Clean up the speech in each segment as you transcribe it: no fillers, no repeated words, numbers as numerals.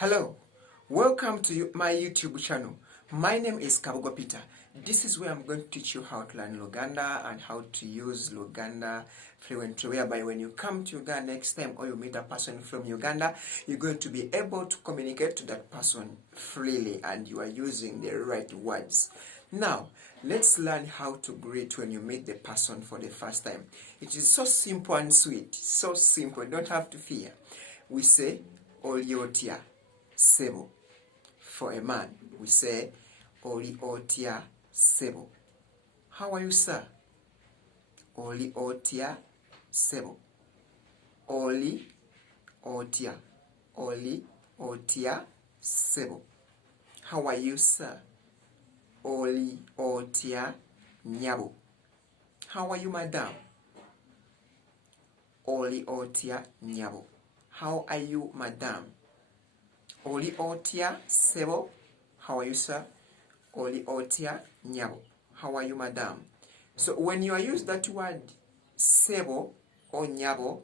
Hello, welcome to my YouTube channel. My name is Kabugopeterju. This is where I'm going to teach you how to learn Luganda and how to use Luganda fluently, whereby when you come to Uganda next time or you meet a person from Uganda, you're going to be able to communicate to that person freely and you are using the right words. Now, let's learn how to greet when you meet the person for the first time. It is so simple and sweet, so simple, you don't have to fear. We say, Oliotia Sebo. For a man, we say, Oli Otia Sebo. How are you, sir? Oli Otia Sebo. Oli Otia. Oli Otia Sebo. How are you, sir? Oli Otia Nyabo. How are you, madam? Oli Otia Nyabo. How are you, madam? Oli Otia Sebo. How are you, sir? Oli Otia Nyabo. How are you, madam? So when you use that word Sebo or Nyabo,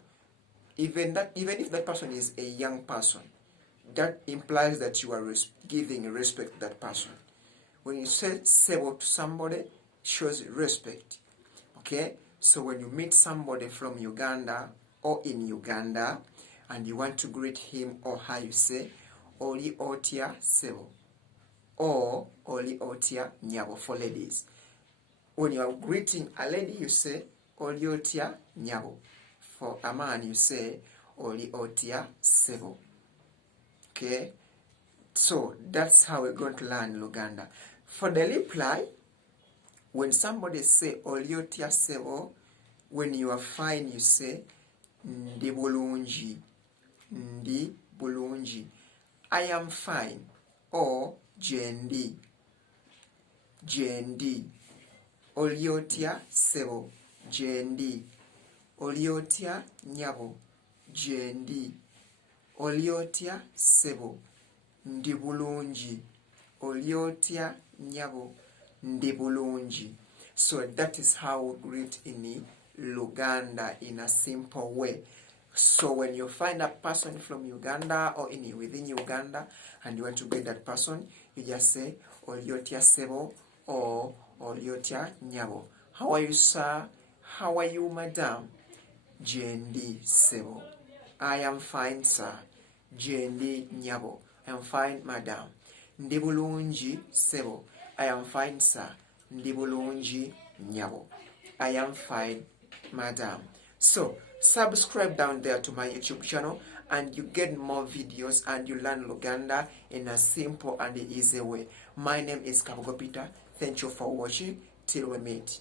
even if that person is a young person, that implies that you are giving respect to that person. When you say Sebo to somebody, it shows respect. Okay? So when you meet somebody from Uganda or in Uganda and you want to greet him or her, you say Oli Otia Sebo or Oli Otia Nyabo for ladies. When you are greeting a lady, you say Oli Otia Nyabo. For a man, you say Oli Otia Sebo. Okay? So that's how we're going to learn Luganda. For the reply, when somebody say Oli Otia Sebo, when you are fine, you say Ndi bulungi. Ndi bulungi. I am fine. Or Jendi. Jendi. Oli Otia Sebo. Jendi. Oli Otia Nyabo. Jendi. Oli Otia Sebo. Ndi bulungi. Oli Otia Nyabo. Ndi bulungi. So that is how we greet in Luganda in a simple way. So when you find a person from Uganda or within Uganda and you want to greet that person, you just say Oli Otia Sebo or Oli Otia Nyabo. How are you, sir? How are you, madam? Jendi Sebo. I am fine, sir. Jendi Nyabo. I am fine, madam. Ndi bulungi Sebo. I am fine, sir. Ndi bulungi Nyabo. I am fine, madam. So, subscribe down there to my YouTube channel and you get more videos and you learn Luganda in a simple and easy way. My name is Kabugopeterju. Thank you for watching. Till we meet.